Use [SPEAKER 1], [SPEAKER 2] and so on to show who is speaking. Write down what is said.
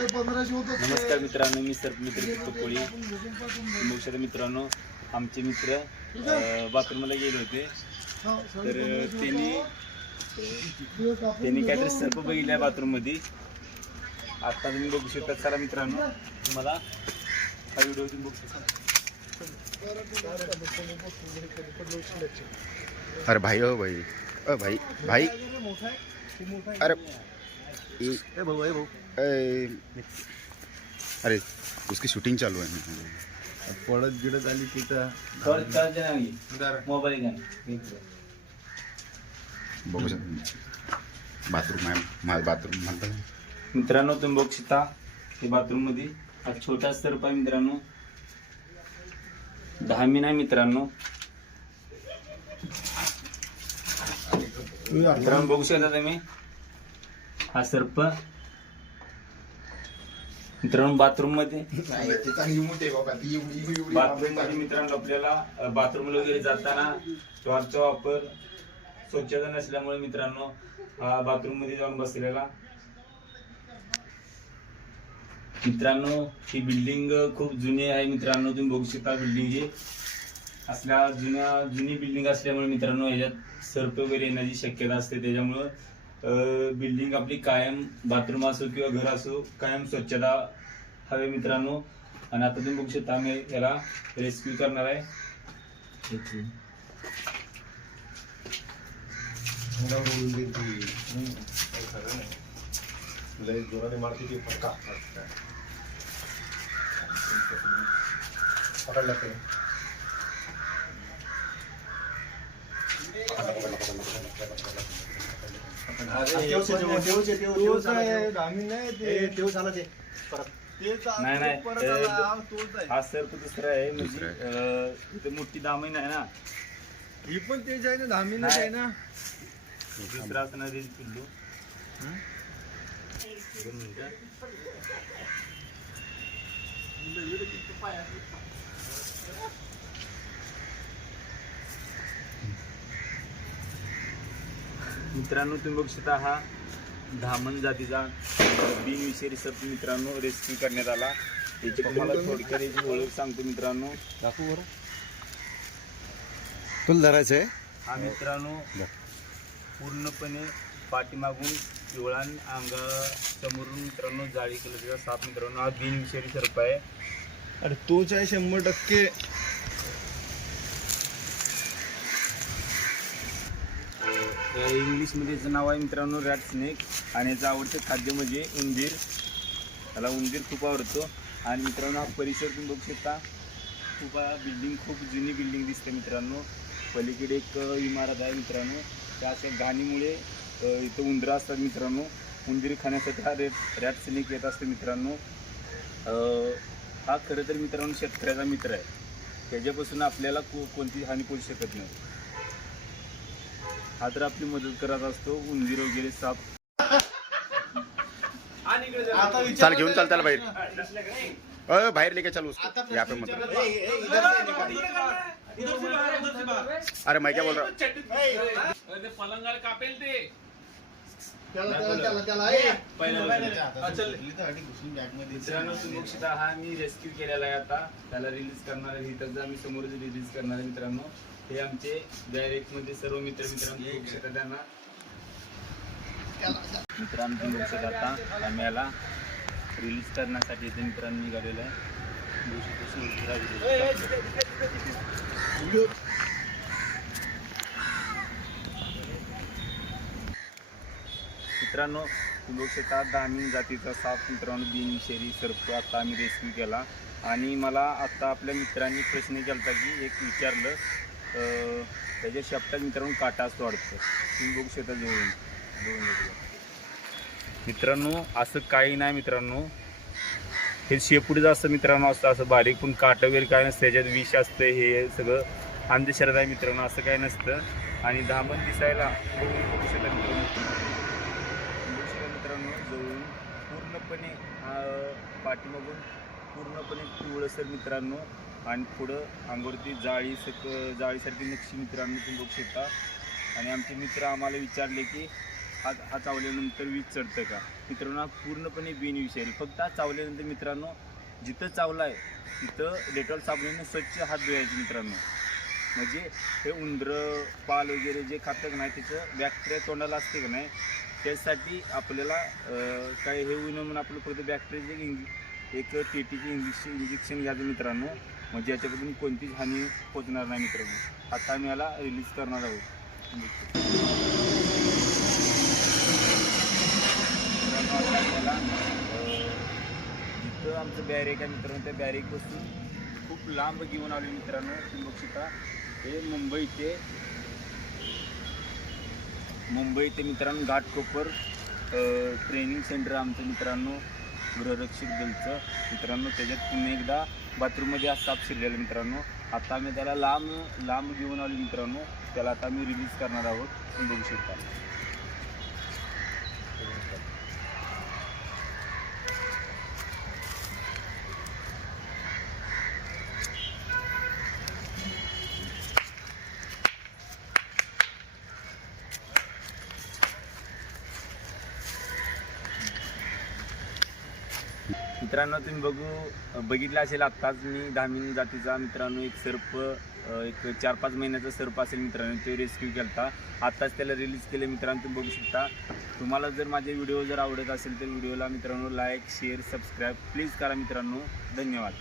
[SPEAKER 1] नमस्कार मित्रांनो मी सर मित्र कोळी. मोक्षाचे मित्रांनो आमचे मित्र बाथरूमला गेले होते. तर त्यांनी त्यांनी काहीतरी सर्प बघितलं आहे बाथरूममध्ये. आता तुम्ही बघू शकता चला मित्रांनो तुम्हाला हा व्हिडिओ तुम्ही बघू शकता.
[SPEAKER 2] अरे भाई ओ भाई ओ भाई भाई. अरे ए, ए, अरे उसकी शूटिंग चालू आहे
[SPEAKER 3] पडत गिडत आली तिथं.
[SPEAKER 1] मोबाईल
[SPEAKER 2] बघू शकता. बाथरूम आहे माझं बाथरूम म्हणतात
[SPEAKER 1] मित्रांनो तुम्ही बघू शकता हे बाथरूम मध्ये हा छोटा सर्प आहे मित्रांनो. दहा मी नाही मित्रांनो. मित्रांनो बघू शकता तुम्ही. हा सर्प. मित्रांनो बाथरूममध्ये. बाथरूममध्ये मित्रांनो आपल्याला बाथरूम वगैरे जाताना टॉर्चचा वापर स्वच्छता नसल्यामुळे मित्रांनो हा बाथरूममध्ये जाऊन बसलेला. मित्रांनो ही बिल्डिंग खूप जुनी आहे मित्रांनो तुम्ही बघू शकता बिल्डिंग ही. असल्या जुन्या जुनी बिल्डिंग असल्यामुळे मित्रांनो ह्याच्यात सर्प वगैरे येण्याची शक्यता असते त्याच्यामुळं बिल्डिंग आपली कायम बाथरूम असो किंवा घर असो कायम स्वच्छता हवे मित्रांनो. आणि आता तुम्ही बघू शकता आम्ही याला रेस्क्यू करणार आहे.
[SPEAKER 3] लय पकडला ते
[SPEAKER 1] नाही नाही अं, हा सर्प दुसरा आहे म्हणजे अं, इथे मोठी दामही नाही ना.
[SPEAKER 3] ही पण तेच आहे ना धामीनच
[SPEAKER 1] नाही.
[SPEAKER 3] आहे ना.
[SPEAKER 1] दुसरा असणार आहे पिल्लू. दोन मिनिटं. मित्रांनो तुम्ही बघू शकता हा धामण जातीचा बिनविषारी सर्प मित्रांनो रेस्क्यू करण्यात आला. याची तुम्हाला थोडक्यात याची ओळख सांगतो मित्रांनो.
[SPEAKER 3] दाखवू बरं. तुला धरायचं आहे?
[SPEAKER 1] हा मित्रांनो पूर्णपणे पाठीमागून पिवळा आणि अंगा समोरून मित्रांनो जाळी कलरचा साप मित्रांनो हा बिनविषारी सर्प आहे.
[SPEAKER 3] अरे तोच आहे शंभर टक्के.
[SPEAKER 1] इंग्लिशमध्ये याचं नाव आहे मित्रांनो रॅट स्नेक आणि याचं आवडतं खाद्य म्हणजे उंदीर. त्याला उंदीर खूप आवडतो. आणि मित्रांनो हा परिसर तुम्ही बघू शकता. खूप बिल्डिंग खूप जुनी बिल्डिंग दिसते मित्रांनो. पलीकडे एक इमारत आहे मित्रांनो. त्या अशा घाणीमुळे इथं उंदरं असतात मित्रांनो. उंदीर खाण्यासाठी हा रेट रॅट स्नेक येत असतो मित्रांनो. हा खरं तर मित्रांनो शेतकऱ्याचा मित्र आहे. त्याच्यापासून आपल्याला को कोणतीच हानी पोचू शकत नाही. हा तर आपली मदत करत असतो. उंदीर वगैरे साप
[SPEAKER 2] चाल घेऊन चाल त्याला बाहेर. अ बाहेर लेके चल उसको यहाँ पे मत रख। अरे मैं क्या बोल रहा. हूँ
[SPEAKER 1] हा मी रेस्क्यू केलेला आहे आता. त्याला रिलीज करणार आहे. इथं आम्ही समोर रिलीज करणार आहे मित्रांनो. हे आमचे डायरेक्टमध्ये सर्व मित्र शकता त्यांना मित्रांनो बघू शकता आता. आम्ही याला रिलीज करण्यासाठी इथे मित्रांनो निघालेलो आहे. मित्रांनो बघू शकता दामिन जातीचा साप मित्रांनो बिनविषारी सर्प आता आम्ही रेस्क्यू केला. आणि मला आता आपल्या मित्रांनी प्रश्न केला होता की एक विचारलं त्याच्या शेपटात मित्रांनो काटा असतो वाटतं. तुम्ही बघू शकता मित्रांनो असं काही नाही मित्रांनो. हे शेपूट असतं मित्रांनो असतं असं बारीक पण काटं वगैरे काय नसतं. त्याच्यात विष असतं हे सगळं अंधश्रद्धा आहे मित्रांनो असं काय नसतं. आणि धामण दिसायला बघू शकता मित्रांनो. मित्रांनो जवळून पूर्णपणे पाठीमागून पूर्णपणे पिवळसर मित्रांनो. आणि पुढं अंगावरती जाळी सक जाळीसारखी नक्षी मित्रांनो तुम्ही बघू शकता आणि आमचे मित्र आम्हाला विचारले की हा हा चावल्यानंतर वीज चढतं का? मित्रांनो हा पूर्णपणे बिनविषारी. फक्त हा चावल्यानंतर मित्रांनो जिथं चावला आहे तिथं डेटॉल साबणाने स्वच्छ हात धुवायचे मित्रांनो. म्हणजे हे उंदरं पाल वगैरे जे खातं का नाही त्याचं बॅक्टेरिया तोंडाला असते का नाही त्यासाठी आपल्याला काय हे होऊ नये म्हणून आपलं फक्त बॅक्टेरियाचे इंज एक टी टीचे इंजेक्शन इंजेक्शन घ्यायचं मित्रांनो. म्हणजे याच्याकडून कोणतीच हानी पोचणार नाही मित्रांनो. आता आम्ही याला रिलीज करणार आहोत. जिथं आमचं बॅरेक आहे मित्रांनो. त्या बॅरेकपासून खूप लांब घेऊन आले मित्रांनो. तुम्ही हे मुंबई ते मुंबई ते मित्रांनो घाटकोपर ट्रेनिंग सेंटर आमचं मित्रांनो. गृहरक्षक दलचं. मित्रांनो त्याच्यात पुन्हा एकदा बाथरूममध्ये आज साप शिरलेला मित्रांनो. आता आम्ही त्याला लांब लांब घेऊन आलो मित्रांनो. त्याला आता आम्ही रिलीज करणार आहोत. बघू शकता. मित्रांनो तुम्ही बघू बघितलं असेल आत्ताच मी धामीन जातीचा मित्रांनो एक सर्प एक चार पाच महिन्याचा सर्प असेल मित्रांनो तो रेस्क्यू केला आत्ताच त्याला रिलीज केले मित्रांनो तुम्ही बघू शकता. तुम्हाला जर माझे व्हिडिओ जर आवडत असेल तर व्हिडिओला मित्रांनो लाईक शेअर सबस्क्राईब प्लीज करा मित्रांनो. धन्यवाद.